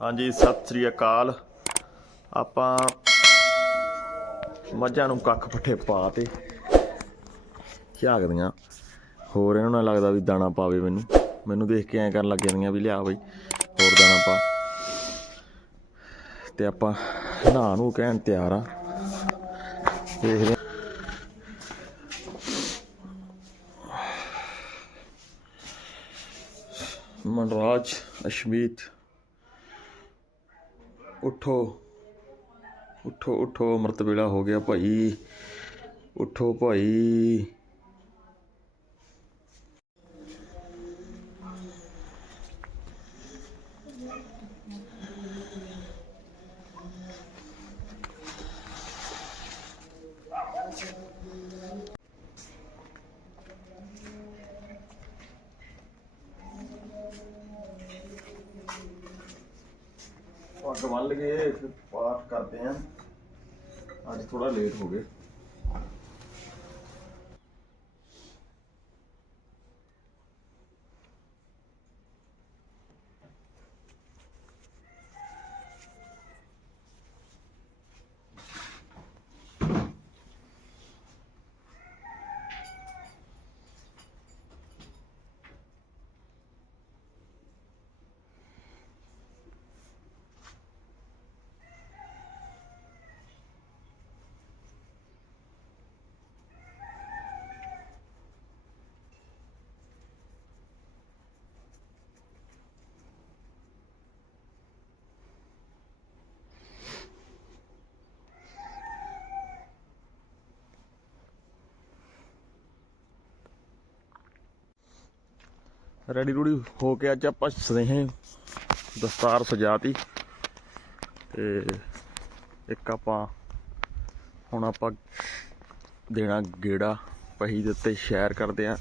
ਹਾਂਜੀ, ਸਤਿ ਸ੍ਰੀ ਅਕਾਲ। ਆਪਾਂ ਮੱਝਾਂ ਨੂੰ ਕੱਖ ਪੱਠੇ ਪਾ ਤੇ ਝਾਕਦੀਆਂ। ਹੋਰ ਇਹਨਾਂ ਨੂੰ ਲੱਗਦਾ ਵੀ ਦਾਣਾ ਪਾਵੇ ਮੈਨੂੰ। ਮੈਨੂੰ ਦੇਖ ਕੇ ਐਂ ਕਰਨ ਲੱਗ ਜਾਂਦੀਆਂ ਵੀ ਲਿਆ ਬਈ, ਹੋਰ ਦਾਣਾ ਪਾ। ਤੇ ਆਪਾਂ ਨਹਾ ਨੂੰ ਕਹਿਣ ਤਿਆਰ ਆ। ਦੇਖਦੇ ਹਾਂ। ਮਨਰਾਜ, ਅਸ਼ਮੀਤ ਉੱਠੋ। ਉੱਠੋ ਉੱਠੋ ਅੰਮ੍ਰਿਤ ਵੇਲਾ ਹੋ ਗਿਆ ਭਾਈ। ਉੱਠੋ ਭਾਈ। ਪੱਗ ਬੰਨ ਲਈਏ ਫਿਰ ਪਾਠ ਕਰਦੇ ਆਂ। ਅੱਜ ਥੋੜਾ ਲੇਟ ਹੋ ਗਏ। ਰੈਡੀ ਰੂੜੀ ਹੋ ਕੇ ਅੱਜ ਆਪਾਂ ਸਨੇਹੇ ਦਸਤਾਰ ਸਜਾਤੀ। ਤੇ ਇੱਕ ਆਪਾਂ ਹੁਣ ਆਪਾਂ ਦੇਣਾ ਗੇੜਾ, ਪਹੀ ਦੇ ਉੱਤੇ ਸ਼ੈਰ ਕਰਦੇ ਆ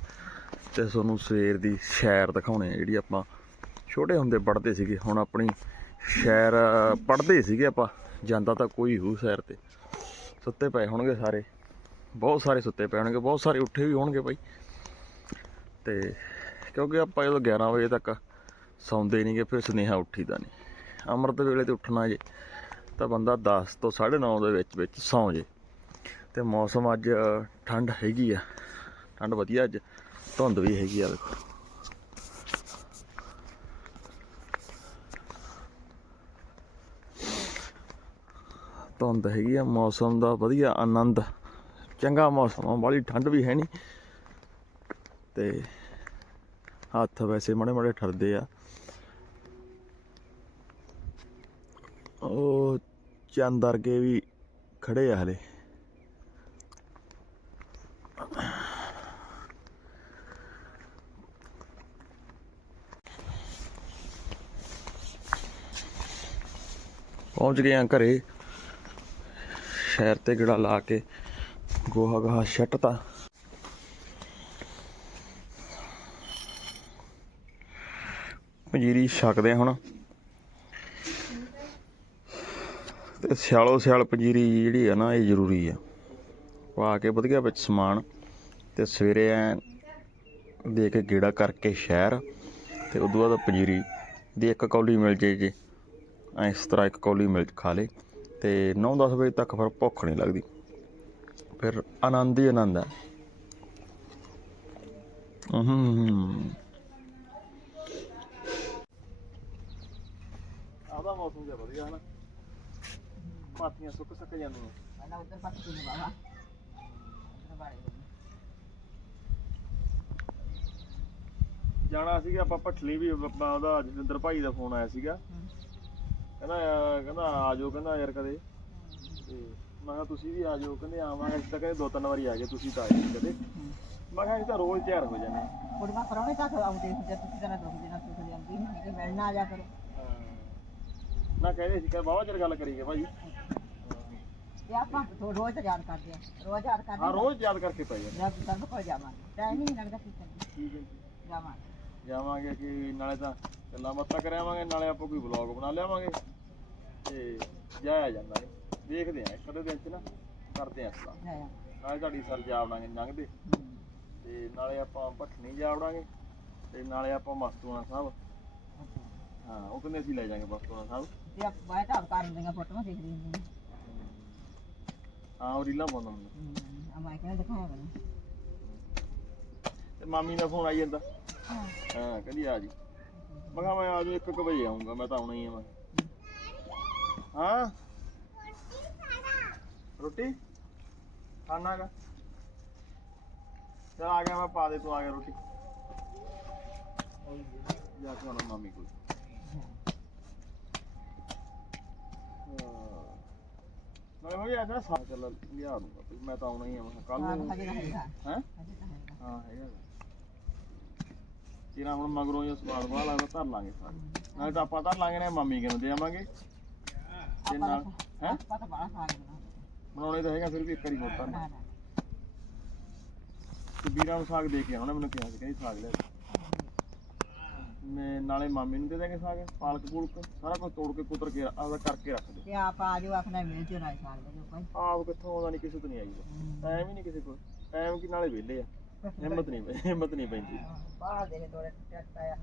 ਤੇ ਤੁਹਾਨੂੰ ਸਵੇਰ ਦੀ ਸ਼ੈਰ ਦਿਖਾਉਣੇ ਆ ਜਿਹੜੀ ਆਪਾਂ ਛੋਟੇ ਹੁੰਦੇ ਪੜ੍ਹਦੇ ਸੀਗੇ। ਹੁਣ ਆਪਣੀ ਸ਼ੈਰ ਪੜ੍ਹਦੇ ਸੀਗੇ ਆਪਾਂ, ਜਾਂਦਾ ਤਾਂ ਕੋਈ ਹੂ ਸੈਰ ਤੇ। ਸੁੱਤੇ ਪਏ ਹੋਣਗੇ ਸਾਰੇ। ਬਹੁਤ ਸਾਰੇ ਸੁੱਤੇ ਪਏ ਹੋਣਗੇ, ਬਹੁਤ ਸਾਰੇ ਉੱਠੇ ਵੀ ਹੋਣਗੇ ਬਾਈ। ਤੇ ਕਿਉਂਕਿ ਆਪਾਂ ਜਦੋਂ 11 ਵਜੇ ਤੱਕ ਸੌਂਦੇ ਨਹੀਂਗੇ ਫਿਰ ਸੁਨੇਹਾ ਉੱਠੀਦਾ ਨਹੀਂ ਅੰਮ੍ਰਿਤ ਵੇਲੇ ਤੇ ਉੱਠਣਾ ਜੇ, ਤਾਂ ਬੰਦਾ 10 ਤੋਂ 9:30 ਦੇ ਵਿੱਚ ਵਿੱਚ ਸੌਂ ਜੇ। ਤੇ ਮੌਸਮ ਅੱਜ ਠੰਡ ਹੈਗੀ ਆ। ਠੰਡ ਵਧੀਆ ਅੱਜ, ਧੁੰਦ ਵੀ ਹੈਗੀ ਆ ਦੇਖੋ ਧੁੰਦ ਹੈਗੀ ਆ, ਮੌਸਮ ਦਾ ਵਧੀਆ ਆਨੰਦ। ਚੰਗਾ ਮੌਸਮ ਆ ਬਾਲੀ ਠੰਡ ਵੀ ਹੈ ਨਹੀਂ ਤੇ ਹੱਥ ਵੈਸੇ ਮਾੜੇ ਮਾੜੇ ਠਰਦੇ ਆ। ਉਹ ਚੰਦ ਅਰਗੇ ਵੀ ਖੜੇ ਆ ਹਲੇ। ਪਹੁੰਚ ਗਏ ਆ ਘਰੇ। ਸ਼ਹਿਰ ਤੇ ਗੜਾ ਲਾ ਕੇ ਗੋਹਾ ਗਾਹ ਛੱਟਤਾ ਪੰਜੀਰੀ ਛਕਦੇ ਆ ਹੁਣ। ਤੇ ਸਿਆਲੋ ਸਿਆਲ ਪੰਜੀਰੀ ਜਿਹੜੀ ਆ ਨਾ, ਇਹ ਜ਼ਰੂਰੀ ਆ। ਪਾ ਕੇ ਵਧੀਆ ਵਿੱਚ ਸਮਾਨ ਤੇ ਸਵੇਰੇ ਐ ਦੇ ਕੇ ਗੇੜਾ ਕਰਕੇ ਸ਼ਹਿਰ ਤੇ ਉਦੋਂ ਬਾਅਦ ਪੰਜੀਰੀ ਦੀ ਇੱਕ ਕੌਲੀ ਮਿਲ ਜੇ ਜੇ। ਇਸ ਤਰ੍ਹਾਂ ਇੱਕ ਕੌਲੀ ਮਿਲ ਖਾ ਲੇ ਤੇ 9-10 ਵਜੇ ਤੱਕ ਫਿਰ ਭੁੱਖ ਨਹੀਂ ਲੱਗਦੀ। ਫਿਰ ਆਨੰਦ ਹੀ ਆਨੰਦ ਹੈ, ਹੂੰ। ਮੌਸਮ ਜਿਹਾ ਵਧੀਆ ਹਨਾ। ਪਾਤੀਆਂ ਸੁੱਕ ਸੱਕ ਜਾਂਦੀਆਂ Anak udah pasti punya bawa. Udah balik. ਜਾਣਾ ਸੀਗਾ ਆਪਾਂ ਭੱਠਲੀ ਵੀ ਆਪਾਂ ਉਹਦਾ ਜਸਿੰਦਰ ਭਾਈ ਦਾ ਫੋਨ ਆਇਆ ਸੀਗਾ। ਕਹਿੰਦਾ ਕਹਿੰਦਾ ਆ ਜਾਓ ਕਹਿੰਦਾ ਯਾਰ ਕਦੇ। ਤੇ ਮੈਂ ਕਿਹਾ ਤੁਸੀਂ ਵੀ ਆ ਜਾਓ ਕਹਿੰਦੇ ਆਵਾਂਗੇ। ਅਸੀਂ ਤਾਂ ਕਹਿੰਦੇ ਦੋ ਤਿੰਨ ਵਾਰੀ ਆ ਗਏ ਤੁਸੀਂ ਤਾਂ ਆਏ ਕਦੇ। ਮੈਂ ਕਿਹਾ ਅਸੀਂ ਤਾਂ ਰੋਜ਼ ਤਿਆਰ ਹੋ ਜਾਂਦੇ ਹਾਂ। ਕੁੜੀਆਂ ਪਰੌਣੇ ਤੱਕ ਆਉਂਦੇ ਜਦ ਤੁਸੀਂ ਕਹਿੰਦਾ ਦੋ ਦਿਨਾਂ ਤੁਸੀਂ ਜਾਂਦੀ ਨਹੀਂ ਮਿਲਣ ਆ ਜਾ ਕਰੋ। ਨਾ ਕਹਿੰਦੇ ਸੀ ਕਿ ਬਾਬਾ ਚਿਰ ਗੱਲ ਕਰੀਏ ਭਾਈ। ਤੇ ਆਪਾਂ ਰੋਜ਼ ਯਾਦ ਕਰਦੇ ਆ ਰੋਜ਼ ਯਾਦ ਕਰਦੇ ਹਾਂ ਰੋਜ਼ ਯਾਦ ਕਰਕੇ ਪਏ ਜਾਂਦੇ ਜਦ ਤੱਕ ਕੋਲ ਜਾਵਾਂਗੇ ਟਾਈਮ ਹੀ ਨਹੀਂ ਲੱਗਦਾ ਕੀ ਕਰੀਏ। ਠੀਕ ਹੈ ਜੀ। ਜਾਵਾਂਗੇ। ਜਾਵਾਂਗੇ ਕਿ ਨਾਲੇ ਤਾਂ ਗੱਲਾਂ ਬਾਤਾਂ ਕਰਾਵਾਂਗੇ ਨਾਲੇ ਆਪਾਂ ਕੋਈ ਵਲੌਗ ਬਣਾ ਲਿਆਵਾਂਗੇ। ਤੇ ਜਾਇਆ ਜਾਂਦਾ ਹੈ ਦੇਖਦੇ ਆ ਇੱਕ ਅੱਧੇ ਦਿਨ ਚ ਨਾ ਕਰਦੇ ਆ ਇਸ ਤਰ੍ਹਾਂ ਲੈ ਆ। ਨਾਲੇ ਤੁਹਾਡੀ ਸਰ ਜਾ ਵੜਾਂਗੇ ਲੰਘਦੇ। ਤੇ ਨਾਲੇ ਆਪਾਂ ਭੱਠਣੀ ਜਾ ਵੜਾਂਗੇ ਤੇ ਨਾਲੇ ਆਪਾਂ ਮਸਤੂਆਣਾ ਸਾਹਿਬ ਹਾਂ ਉਹ ਕਹਿੰਦੇ ਅਸੀਂ ਲੈ ਜਾਾਂਗੇ ਬਸ ਤੋਂ ਸਾਹਿਬ ਤੇ ਆਪਾਂ ਬਾਹਰ ਢਾਬ ਕਰ ਲੈਂਦੇ ਫੋਟੋਆਂ ਦੇਖ ਲੈਂਦੇ ਹਾਂ ਉਹ ਰੀਲਾਂ ਪਾਉਂਦਾ ਹੁੰਦਾ। ਆ ਮੈਂ ਕਿਹਾ ਦਿਖਾਇਆ ਬਣਾ। ਤੇ ਮਾਮੀ ਦਾ ਫੋਨ ਆਈ ਜਾਂਦਾ। ਹਾਂ। ਕਹਿੰਦੀ ਆ ਜੀ। ਮੈਂ ਕਿਹਾ ਮੈਂ ਆ ਜਾਊਂ ਇੱਕ ਕੁ ਵਜੇ ਆਉਂਗਾ ਮੈਂ ਤਾਂ ਆਉਣਾ ਹੀ ਆ ਮੈਂ। ਹਾਂ? ਰੋਟੀ? ਖਾਣਾਗਾ ਚਲ ਆ ਗਿਆ ਮੈਂ ਪਾ ਦੇ ਤੂੰ ਆ ਗਿਆ ਰੋਟੀ। ਜਾ ਕੇ ਆਉਣਾ ਮਾਮੀ ਕੋਲ ਹਾਂ। ਮੈਂ ਹੋ ਗਿਆ ਨਾ ਸਾਹ ਚੱਲ ਲਿਆ ਦੂੰਗਾ ਵੀ ਮੈਂ ਤਾਂ ਆਉਣਾ ਹੀ ਆ ਮੈਂ ਕੱਲ ਨੂੰ। ਹੈ? ਹਾਂ ਹੈਗਾ। ਤੇਰਾ ਹੁਣ ਮਗਰੋਂ ਇਹ ਸਵਾਦ ਬਣਾ ਲੱਗਦਾ ਧਰ ਲਾਂਗੇ ਸਾਰੇ। ਨਾਲੇ ਤਾਂ ਆਪਾਂ ਧਰ ਲਾਂਗੇ ਨੇ ਮਾਮੀ ਕਿਨੂੰ ਦੇ ਆਵਾਂਗੇ? ਤੇ ਨਾਲ ਹੈ? ਆਪਾਂ ਤਾਂ ਬਾਹਰ ਖਾ ਲੈਣਾ ਬਣਾਉਣੇ ਤਾਂ ਹੈਗਾ ਫਿਰ ਵੀ ਇੱਕ ਵਾਰੀ ਹੋਰ ਧਰਨਾ। ਨਾ ਨਾ ਤੇ ਵੀਰਾਂ ਨੂੰ ਸਾਗ ਦੇ ਕੇ ਆਉਣਾ ਮੈਨੂੰ ਕਿਹਾ ਸੀ ਕਹਿੰਦੀ ਸਾਗ ਲੈ। ਮੈਂ ਨਾਲੇ ਮਾਮੀ ਨੂੰ ਦੇ ਦਾਂਗੇ ਸਾਗ ਪਾਲਕ ਪੂਲਕ ਸਾਰਾ ਕੁਝ ਤੋੜ ਕੇ ਕੁਤਰ ਕੇ ਆਪਦਾ ਕਰਕੇ ਰੱਖ ਦੇ। ਤੇ ਆਪ ਆ ਜਾਓ ਆਖਣਾ ਮਿਲ ਜੋ ਨਾ ਸਾਲ ਦੇ ਭਾਈ ਆਪ ਕਿੱਥੋਂ ਆਉਂਦਾ ਨਹੀਂ ਕਿਸੇ ਤੋਂ ਨਹੀਂ ਆਈ ਟਾਈਮ ਹੀ। ਨਹੀਂ ਕਿਸੇ ਕੋਲ। ਟਾਈਮ ਕੀ ਨਾਲੇ ਵਿਹਲੇ ਆ। ਹਿੰਮਤ ਨਹੀਂ ਹਿੰਮਤ ਨਹੀਂ ਪੈਂਦੀ। ਬਾਹਰ ਦੇ ਨੇ ਥੋੜੇ ਟੱਟਾ ਆ।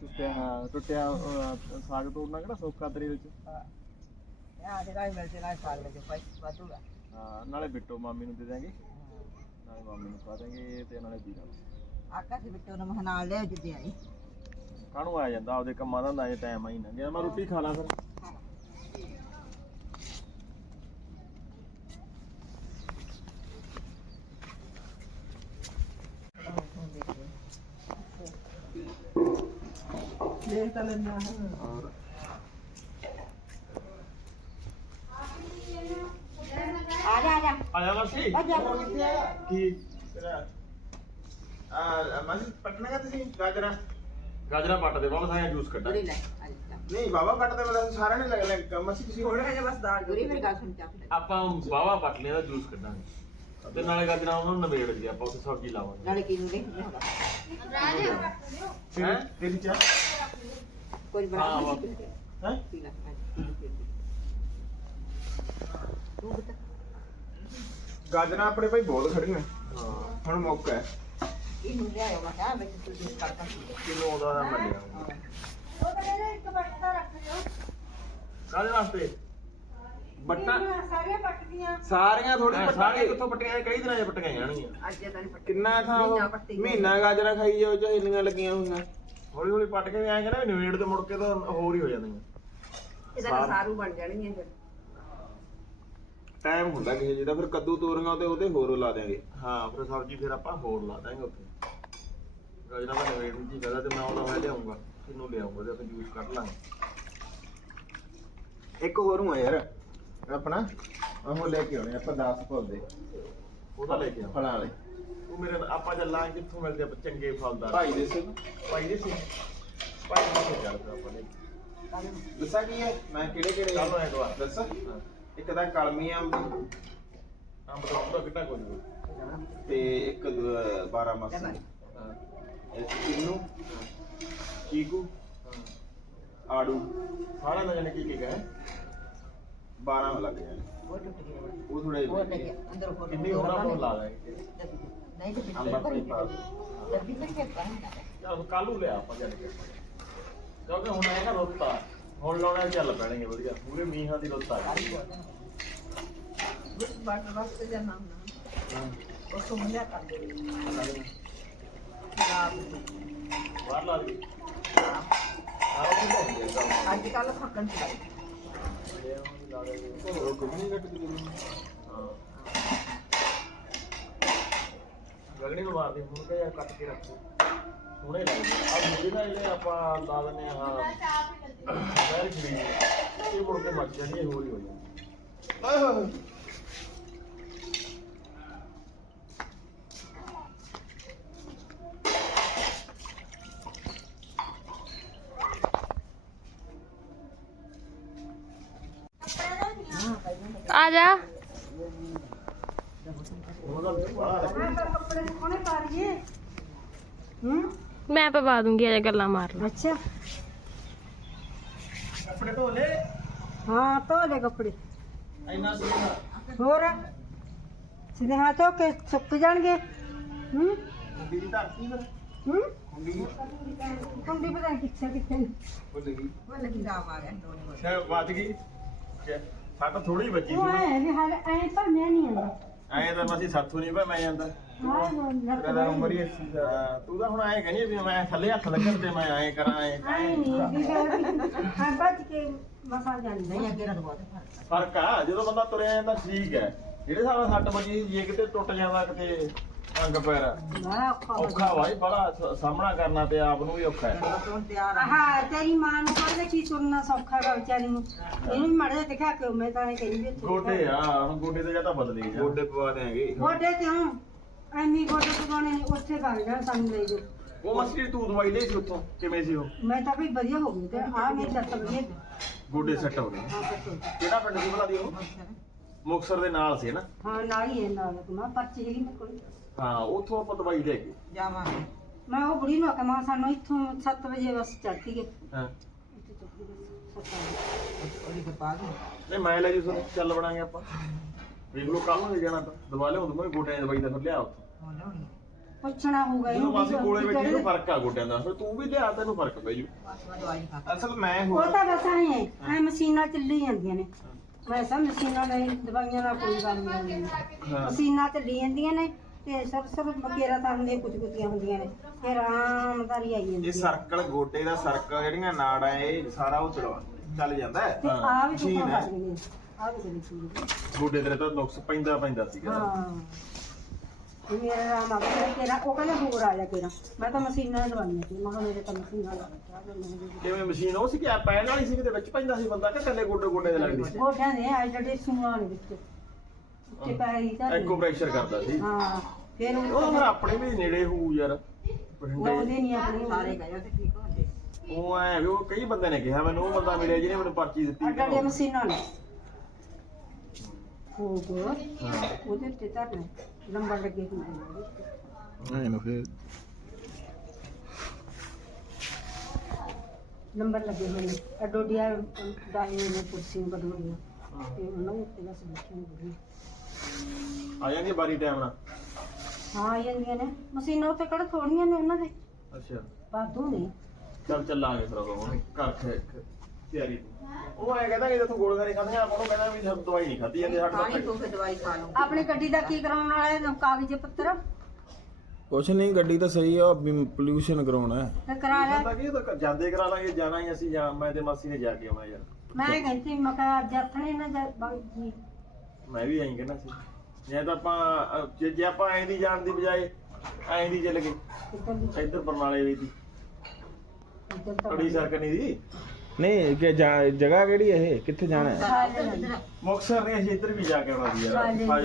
ਟੁੱਟਿਆ ਹਾਂ ਟੁੱਟਿਆ ਅਹ, ਸਾਗ ਤੋੜਨਾ ਕਿਹੜਾ ਸੌਖਾ ਤੇਰੇ ਵਿੱਚ? ਆ ਰਾਈ ਮਿਲ ਜੇ ਨਾ ਸਾਲ ਦੇ ਭਾਈ ਵਾਧੂਗਾ ਹਾਂ ਨਾਲੇ ਬਿੱਟੋ ਮਾਮੀ ਨੂੰ ਦੇ ਦਾਂਗੇ ਨਾਲੇ ਮਾਮੀ ਨੂੰ ਪਾ ਦਾਂਗੇ ਤੇ ਨਾਲੇ ਵੀਰਾਂ ਨੂੰ ਆਕਾ ਸੀ ਬਿੱਟੂ ਨੂੰ ਮਹ ਨਾਲ ਲਿਆ ਜਿੱਦੇ ਆਈ। ਕਾਹਨੂੰ ਆ ਜਾਂਦਾ? ਆਪਦੇ ਕੰਮਾਂ ਦਾ ਨਾ ਟਾਈਮ ਆਈ ਨਾ। ਗਿਆ ਮੈਂ ਰੋਟੀ ਖਾ ਲਾਂ ਫਿਰ। ਦੇਖ ਤਾਂ ਲੈਣਾ ਔਰ ਆ ਜਾ ਆ ਜਾ। ਆਇਆ ਮਾਸੀ। ਆ ਜਾ। ਕੀ? ਤੇਰਾ ਆ ਮਾਸੀ ਪਟਨਾ ਕਾ ਤੁਸੀਂ ਗਾਜਰਾ? ਗਾਜਰਾ ਪੱਟ ਦੇ ਬਾਬਾ ਸਾਇਆ ਜੂਸ ਕੱਢਾ। ਗੁਰੀ ਲੈ ਆ ਜਾ ਨਹੀਂ ਬਾਬਾ ਕੱਟਦਾ ਮੇਰਾ ਸਾਰਿਆਂ ਨੇ ਲੱਗ ਲੱਗ ਮਾਸੀ ਤੁਸੀਂ ਥੋੜਾ ਜਿਹਾ ਬਸ ਦਾਲ ਗੁਰੀ ਮੇਰੀ ਗੱਲ ਸੁਣ ਲੈ ਆਪਾਂ ਬਾਵਾ ਪੱਟ ਲਿਆ ਦਾ ਜੂਸ ਕੱਢਾਂਗੇ। ਤੇ ਨਾਲੇ ਗਾਜਰਾ ਉਹਨਾਂ ਨੂੰ ਨਵੇੜ ਦੀ ਆਪਾਂ ਉੱਥੇ ਸਬਜ਼ੀ ਲਾਵਾਂਗੇ। ਨਾਲੇ ਕੀ ਨੂੰ ਦੇਖ ਲਿਆ ਹੈਂ? ਤੇਰੀ ਚਾਹ? ਕੋਈ ਬਣਾ ਹਾਂ, ਨਹੀਂ ਹੈ? ਪੀ ਲੈ। ਤੂੰ ਬਤਾ। ਗਾਜਰਾਂ ਆਪਣੇ ਭਾਈ ਬਹੁਤ ਖੜੀਆਂ। ਹਾਂ। ਹੁਣ ਮੌਕਾ ਹੈ ਇਹਨੂੰ ਲਿਆਓ ਮੈਂ ਕਿਹਾ ਮੈਂ ਤੂੰ ਜੂਸ ਕਰਦਾ ਕਿਲੋ ਆਉਂਦਾ ਹੈ? ਮੈਂ ਲਿਆ ਉਹ ਕਹਿੰਦੇ ਇੱਕ ਬੱਟਾ ਰੱਖ ਲਿਓ ਕਾਹਦੇ ਵਾਸਤੇ? ਬੱਟਾ ਸਾਰੀਆਂ ਪੱਟੀਆਂ ਸਾਰੀਆਂ ਥੋੜੀ ਐ ਸਾਰੇ ਕਿੱਥੋਂ ਪੱਟੀਆਂ? ਕਈ ਦਿਨਾਂ 'ਚ ਪੱਟੀਆਂ ਜਾਣਗੀਆਂ। ਅੱਜ ਤਾਂ ਨਹੀਂ ਪੱਟੀ ਕਿੰਨਾ ਥਾਂ ਉਹ ਮਹੀਨਾ ਪੱਟੀ ਗਈ। ਮਹੀਨਾ ਗਾਜਰਾਂ ਖਾਈ ਜਾਓ ਚਾਹੇ ਇੰਨੀਆਂ ਲੱਗੀਆਂ ਹੋਈਆਂ। ਹੌਲੀ ਹੌਲੀ ਪੱਟ ਕੇ ਐਂ ਕਹਿੰਦਾ ਵੀ ਨਵੇੜ ਤੇ ਮੁੜ ਕੇ ਤਾਂ ਹੋਰ ਹੀ ਹੋ ਜਾਂਦੀਆਂ। ਇਹਦਾ ਤਾਂ ਸਾਰੂ ਬਣ ਜਾਣਗੀਆਂ ਫਿਰ। ਟਾਈਮ ਹੁੰਦਾ ਕਿਸੇ ਜਿਹਦਾ ਫਿਰ ਕੱਦੂ ਤੋਰੀਆਂ ਤੇ ਉਹਦੇ ਹੋਰ ਲਾ ਦਿਆਂਗੇ। ਹਾਂ ਫਿਰ ਸਬਜ਼ੀ ਫਿਰ ਆਪਾਂ ਹੋਰ ਲਾ ਦਾਂਗੇ ਉੱਥੇ। ਗਾਜਰਾਂ ਦਾ ਨਵੇੜ ਦੀ ਜਗ੍ਹਾ ਤੇ ਮੈਂ ਆਉਂਦਾ ਮੈਂ ਲਿਆਉਂਗਾ ਕਿੰਨੂੰ ਲਿਆਉਂਗਾ ਤੇ ਆਪਾਂ ਜੂਸ ਕੱਢ ਲਾਂਗੇ। ਇੱਕ ਹੋਰ ਹੂੰ ਯਾਰ ਆਪਣਾ ਉਹ ਲੈ ਕੇ ਆਉਣੇ ਆਪਾਂ 10 ਪੌਦੇ ਉਹਦਾ ਲੈ ਕੇ ਆ। ਫਲਾਂ ਵਾਲੇ। ਤੂੰ ਮੇਰੇ ਆਪਾਂ ਚੱਲਾਂਗੇ ਕਿੱਥੋਂ ਮਿਲਦੇ ਆ ਚੰਗੇ ਫਲਦਾਰ। ਭਾਈ ਦੇ ਸਿੰਘ ਭਾਈ ਦੇ ਸੀ ਭਾਈ ਦੇ ਸੀ ਚੱਲ ਪਿਆ ਆਪਾਂ ਨੇ। ਦੱਸਾਂ ਕੀ ਹੈ? ਮੈਂ ਕਿਹੜੇ ਕਿਹੜੇ। ਦੱਸਾਂ? ਇੱਕ ਤਾਂ ਕਲਮੀ ਅੰਬ ਅੰਬ ਤਾਂ ਉਹਦਾ ਕਿੱਟਾ ਕੋਈ ਨਹੀਂ ਤੇ ਇੱਕ 12 ਮਾਸੀ। ਹਾਂ। ਇੱਕ ਕਿੰਨੂ? ਚੀਕੂ। ਹਾਂ। ਆੜੂ। ਸਾਰਾ ਨਾ ਜਾਣੇ ਕੀ ਕੀ ਕਹੇ 12 ਲੱਗ ਜਾਣੇ। ਉਹ ਟੁੱਟ ਗਿਆ ਉਹ ਥੋੜੇ ਹੋਰ ਅੰਦਰ ਹੋਰ ਕਿੰਨੀ ਹੋਣਾ ਤੋਂ ਲਾ ਦਾਂਗੇ ਨਹੀਂ ਤੇ ਅੰਬ ਆਪਣੀ ਪਾ ਜੱਦੀ ਪਰ ਕੇ ਪਾਣਾ ਚੱਲ ਕੱਲੂ ਲਿਆ ਆਪਾਂ ਕੇ। ਕਿਉਂਕਿ ਹੁਣ ਆਏਗਾ ਰੁੱਤ ਹੁਣ ਲਾਉਣਾ ਚੱਲ ਪੈਣਗੇ ਵਧੀਆ ਪੂਰੇ ਮੀਂਹਾਂ ਦੀ ਰੁੱਤ ਆ ਗਈ। ਬਸ ਬਾਟ ਵਾਸਤੇ ਜਾਣਾ ਨਾ ਉਹ ਤੋਂ ਮਿਲਿਆ ਕਰ ਦੇ। ਬਾਹਰ ਲਾ ਦੇ ਆਹ ਕੀ ਲੈ ਗਿਆ ਅੱਜ ਕੱਲ ਫੱਕਣ ਚ ਲੱਗ ਲਾ ਦੇ ਉਹ ਕੁਝ ਘੱਟ ਕੇ ਹਾਂ। ਗਗੜੀ ਨੂੰ ਮਾਰਦੇ ਹੁਣ ਕਿ ਯਾਰ ਕੱਟ ਕੇ ਰੱਖੋ। ਹੁਣੇ ਲੱਗਦੇ ਆ ਮੇਰੇ ਨਾਲ ਜਿਹੜੇ ਆਪਾਂ ਲਾ ਦਿੰਦੇ ਆ ਬੈਰ ਖੜੀ ਇਹ ਮੁੜ ਕੇ ਮੱਚ ਜਾਣੀ ਹੋਰ ਹੀ ਹੋ ਜਾਂਦੀ ਓਏ ਹੋਏ ਹੋਏ। ਆ ਜਾ। ਉਹਨਾਂ ਦਾ ਬਾਹਰ ਮੈਂ ਪਵਾ ਦੂੰਗੀ ਅਜੇ ਗੱਲਾਂ ਮਾਰ ਲਾ ਅੱਛਾ ਕੱਪੜੇ ਧੋ ਲੈ ਹਾਂ ਧੋ ਲੈ ਕੱਪੜੇ ਇੰਨਾ ਸੋਹਣਾ ਹੋਰ ਸਿਨੇਹਾ ਧੋ ਕੇ ਸੁੱਕ ਜਾਣਗੇ ਹੂੰ ਦੀਦੀ ਧਰਤੀ ਫਿਰ ਹੂੰ ਹੁੰਦੀ ਕੰਡੀ ਪਤਾ ਨੀ ਕਿੱਥੇ ਕਿੱਥੇ ਉਹ ਲੱਗੀ ਉਹ ਲੱਗੀ ਰਾਮ ਆ ਗਿਆ ਦੋਨੇ ਅੱਛਾ ਵੱਜ ਗਈ ਸੱਟ ਥੋੜੀ ਬੱਜੀ ਉਹ ਸੀ ਐ ਵੀ ਹਾਲੇ ਐ ਪਰ ਮੈਂ ਨਹੀਂ ਆਉਂਦਾ ਐਂ ਤਾਂ ਅਸੀਂ ਸਾਥੋਂ ਨਹੀਂ ਪਾ ਮੈਂ ਜਾਂਦਾ ਹਾਂ ਲੱਗ ਤੇਰਾ ਉਮਰ ਹੀ ਅੱਸੀ ਦਾ ਹਾਂ, ਤੂੰ ਤਾਂ ਹੁਣ ਐਂ ਕਹਿੰਦੀ ਵੀ ਮੈਂ ਥੱਲੇ ਹੱਥ ਲੱਗਣ ਤੇ ਮੈਂ ਐਂ ਕਰਾਂ ਐਂ ਆਈ ਨਹੀਂ ਵੀ ਹਾਂ। ਬੱਜ ਕੇ ਮਸਾ ਜਾਂਦੇ ਨਹੀਂ ਅੱਗੇ ਰਖਵਾ ਫ਼ਰਕ ਆ। ਜਦੋਂ ਬੰਦਾ ਤੁਰਿਆ ਜਾਂਦਾ ਠੀਕ ਹੈ। ਜਿਹੜੇ ਹਿਸਾਬ ਨਾਲ ਸੱਟ ਵੱਜੀ ਜੇ ਕਿਤੇ ਟੁੱਟ ਜਾਂਦਾ ਕਿਤੇ ਅੰਗ ਪੈਰ। ਬੜਾ ਔਖਾ ਹੋ ਔਖਾ ਭਾਈ ਬੜਾ ਸ- ਸਾਹਮਣਾ ਕਰਨਾ ਤੇ ਆਪ ਨੂੰ ਵੀ ਔਖਾ ਹੈ। ਹਾਂ ਤੇਰੀ ਮਾਂ ਨੂੰ ਕਹਿੰਦੇ ਕੀ ਤੁਰਨਾ ਸੌਖਾ ਹੈ ਵਿਚਾਰੀ ਨੂੰ। ਇਹਨੂੰ ਵੀ ਮਾੜਾ ਜਿਹਾ ਦਿਖਾ ਕੇ ਮੈਂ ਤਾਂ ਇਹ ਕਹਿੰਦੀ ਵੀ ਇੱਥੇ ਗੋਡੇ ਆ ਹੁਣ ਗੋਡੇ ਤੇ ਜਾਂ ਤਾਂ ਬਦਲੇ ਜਾ। ਗੋਡੇ ਪਵਾ ਦੇਾਂਗੇ ਗੋਡੇ ਤੇ ਹੂੰ ਐਨੀ ਗੋਡੇ ਪਵਾਉਣੇ ਨੇ ਉੱਥੇ ਵਗ ਜਾਣ ਸਾਨੂੰ ਲੈ ਜਾਓ। ਉਹ ਮਸਲੀ ਤੂੰ ਦਵਾਈ ਲਈ ਸੀ ਉੱਥੋਂ ਕਿਵੇਂ ਸੀ ਉਹ? ਮੈਂ ਤਾਂ ਵੀ ਵਧੀਆ ਹੋ ਗਈ ਤੇ ਆ ਮੇਰੀ ਲੱਤ ਵਧੀਆ ਗੋਡੇ ਸੈੱਟ ਹੋ ਗਏ। ਹਾਂ ਬਸ ਹੋ ਗਈ। ਕਿਹੜਾ ਪਿੰਡ ਸੀ ਬਲਾ ਦੀ ਉਹ? ਮੁਕਸਰ ਦੇ ਨਾਲ ਸੀ ਨਾ? ਹਾਂ ਨਾਲ ਹੀ ਹੈ ਨਾਲ ਮੈਂ ਪਰਚੀ ਹੈਗੀ ਮੇਰੇ ਕੋਲ। ਹਾਂ ਉੱਥੋਂ ਆਪਾਂ ਦਵਾਈ ਲੈ ਕੇ। ਜਾਵਾਂਗੇ। ਮੈਂ ਉਹ ਬੁੜੀ ਨੂੰ ਆਖਿਆ ਸਾਨੂੰ ਇੱਥੋਂ 7 ਵਜੇ ਬਸ ਚੜ੍ਹਦੀ ਹੈ। ਹਾਂ। ਇੱਥੇ ਚੜ੍ਹਦੀ ਬਸ ਸੱਤ ਵਜੇ। ਨਹੀਂ ਮੈਂ ਲੈ ਜੂ ਤੁਹਾਨੂੰ ਚੱਲ ਬਣਾਂਗੇ ਆਪਾਂ। ਵੇਖ ਲਓ ਕੱਲ ਨੂੰ ਜਾਣਾ ਤਾਂ ਦਵਾ ਲਿਆਉਂ ਮੈਂ ਗੋਡਿਆਂ ਦੀ ਦਵਾਈ ਦਾ ਫਿਰ ਲਿਆ ਉੱਥੋਂ। ਪੁੱਛਣਾ ਹੋਊਗਾ ਜਦੋਂ ਮਾਸੀ ਵੀ ਕੋਲੇ ਬੈਠੀ ਨੂੰ ਕਿਹੜੇ- ਫ਼ਰਕ ਆ ਗੋਡਿਆਂ ਦਾ ਫਿਰ ਤੂੰ ਵੀ ਲਿਆ ਤੈਨੂੰ ਫ਼ਰਕ ਪੈ ਜੂ। ਅਸਲ ਮੈਂ ਹੋ ਉਹ ਤਾਂ ਬਸ ਐ ਐ ਮਸ਼ੀਨਾਂ ਚੱਲੀ ਜਾਂਦੀਆਂ ਨੇ। ਮੈਂ ਸਭ ਮਸ਼ੀਨਾਂ ਨਹੀਂ ਦਵਾਈਆਂ ਨਾਲ ਕੋਈ ਗੱਲ ਨਹੀਂ ਹੁੰਦੀ। ਹਾਂ। ਮਸ਼ੀਨਾਂ ਚੱਲੀ ਜਾਂਦੀਆਂ ਨੇ ਤੇ ਸਭ ਸਭ ਮਕੇਰਾ ਤਾਂ ਹੁੰਦੀਆਂ ਕੁਝ ਕੁਝੀਆਂ ਹੁੰਦੀਆਂ ਨੇ। ਫਿਰ ਆਰਾਮਦਾਰੀ ਆਈ ਜਾਂਦੀ ਇਹ ਹੈ। ਸਰਕਲ ਗੋਡੇ ਦਾ ਸਰਕਲ ਜਿਹੜੀਆਂ ਨਾੜਾਂ ਇਹ ਸਾਰਾ ਉਹ ਚੜਵਾ ਚੱਲ ਜਾਂਦਾ ਹੈ। ਤੇ ਆ ਵੀ ਮਸ਼ੀਨ ਦੁਕਾਨ ਹੈ। ਕਰ ਗਏ ਆ ਵੀ ਚੱਲੀ ਜਾਂਦੀ ਗੋਡੇ ਤੇਰੇ ਤਾਂ ਨੁਕਸ ਪੈਂਦਾ ਪੈਂਦਾ ਸੀਗਾ। ਹਾਂ। ਮੇਰਾ ਰਾਮ ਆ ਗਿਆ ਤੇਰਾ ਉਹ ਕਹਿੰਦਾ ਹੋਰ ਆ ਜਾ ਤੇਰਾ ਮੈਂ ਤਾਂ ਮਸ਼ੀਨਾਂ ਲਵਾਈਆਂ ਸੀ ਮੈਂ ਕਿਹਾ ਮੇਰੇ ਤਾਂ ਮਸ਼ੀਨਾਂ ਲਾ ਕਿਵੇਂ ਮਸ਼ੀਨ? ਉਹ ਸੀ ਕਿ ਆ ਪੈਣ ਵਾਲੀ ਸੀ ਕਿਤੇ ਵਿੱਚ ਪੈਂਦਾ ਸੀ ਬੰਦਾ ਕਿ ਥੱਲੇ ਗੋਡੇ ਗੋਡੇ ਦੇ ਲੱਗਦੀ ਸੀ? ਗੋਡਿਆਂ ਦੇ ਆ ਜਿਹੜੇ ਸੂਆਂ ਨੇ ਵਿੱਚ ਉੱਤੇ ਪੈ ਗਈ ਤਾਂ ਐਕੋ ਪ੍ਰੈਸ਼ਰ ਕਰਦਾ ਸੀ। ਹਾਂ ਫਿਰ ਉਹ ਫਿਰ ਆਪਣੇ ਵੀ ਨੇੜੇ ਹੋਊ ਯਾਰ ਬਠਿੰਡੇ। ਲਾਉਂਦੇ ਨਹੀਂ ਆਪਣੀ ਸਾਰੇ ਗਏ ਤੇ ਠੀਕ ਹੁੰਦੇ ਉਹ ਐ ਵੀ ਉਹ ਕਈ ਬੰਦੇ ਨੇ ਕਿਹਾ ਮੈਨੂੰ ਉਹ ਬੰਦਾ ਮਿਲਿਆ ਜਿਹਨੇ ਮੈਨੂੰ ਪਰਚੀ ਦਿੱਤੀ ਅੱਡਾ ਦੇ ਮਸ਼ੀਨਾਂ ਨੇ। ਹੋ ਉਹਦੇ ਉੱਤੇ ਧਰਨਾ। ਨੰਬਰ ਲੱਗੇ ਹੁੰਦੇ ਨੇ। ਉੱਤੇ। ਇਹਨੂੰ ਫਿਰ। ਨੰਬਰ ਲੱਗੇ ਹੋਏ ਨੇ ਅਡੋਡੀਆ ਨੇ ਕੁਰਸੀਆਂ ਤੇ ਉਹਨਾਂ ਉੱਤੇ ਬਸ ਬੈਠੇ ਨੇ ਆ ਜਾਂਦੀ ਬਾਰੀ ਟਾਈਮ ਨਾਲ? ਹਾਂ ਆ ਜਾਂਦੀਆਂ ਨੇ। ਮਸ਼ੀਨਾਂ ਉੱਤੇ ਕਿਹੜਾ ਥੋੜੀਆਂ ਨੇ ਉਹਨਾਂ ਦੇ। ਅੱਛਾ। ਵਾਧੂ ਨੇ। ਚੱਲ ਚੱਲਾਂਗੇ ਫਿਰ ਉਹ ਘਰ ਖੇ ਤਿਆਰੀ ਉਹ ਐ ਕਹਿੰਦਾ ਕਿ ਤੂੰ ਗੋਲੀਆਂ ਨਹੀਂ ਖਾਧੀਆਂ ਆਪਾਂ ਨੂੰ ਕਹਿੰਦਾ ਵੀ ਦਵਾਈ ਨਹੀਂ ਖਾਧੀ ਜਾਂਦੀ ਸਾਡਾ ਆਪਣੀ ਗੱਡੀ ਦਾ ਕੀ ਕਰਾਉਣ ਵਾਲੇ ਨੇ ਕਾਗਜ਼ ਪੱਤਰ? ਕੁਛ ਨਹੀਂ ਗੱਡੀ ਤਾਂ ਸਹੀ ਆ ਪੋਲੂਸ਼ਨ ਕਰਾਉਣਾ ਹੈ। ਤੇ ਕਰਾ ਲੈ। ਤਾਂ ਕੀ ਤਾਂ ਜਾਂਦੇ ਕਰਾ ਲਾਂਗੇ ਜਾਣਾ ਹੀ ਅਸੀਂ ਜਾਂ ਮੈਂ ਤੇ ਮਾਸੀ ਨੇ ਜਾ ਕੇ ਆਉਣਾ ਯਾਰ। ਮੈਂ ਕਹਿੰਦੀ ਮੈਂ ਕਿਹਾ ਅੱਜ ਆਥਣੇ ਨਾ ਜਾ ਬਾਈ ਜੀ। ਮੈਂ ਵੀ ਐਂ ਕਹਿੰਦਾ ਸੀ। ਜੇ ਤਾਂ ਆਪਾਂ ਅਹ, ਜੇ ਜੇ ਆਪਾਂ ਐਂ ਦੀ ਜਾਣ ਦੀ ਬਜਾਏ ਐਂ ਦੀ ਚੱਲ ਗਏ ਕਿੱਧਰ ਦੀ। ਇੱਧਰ ਬਰਨਾਲੇ ਵੀ ਦੀ। ਇੱਧਰ ਤਾਂ ਸਰਕਨੀ ਦੀ। ਨਹੀਂ ਕਿ ਜਗ੍ਹਾ ਕਿਹੜੀ ਇਹ? ਕਿੱਥੇ ਜਾਣਾ ਹੈ। ਮੁਕਸਰ ਨੇ ਅਸੀਂ ਇੱਧਰ ਵੀ ਜਾ ਕੇ ਆਉਣਾ ਸੀ ਯਾਰ।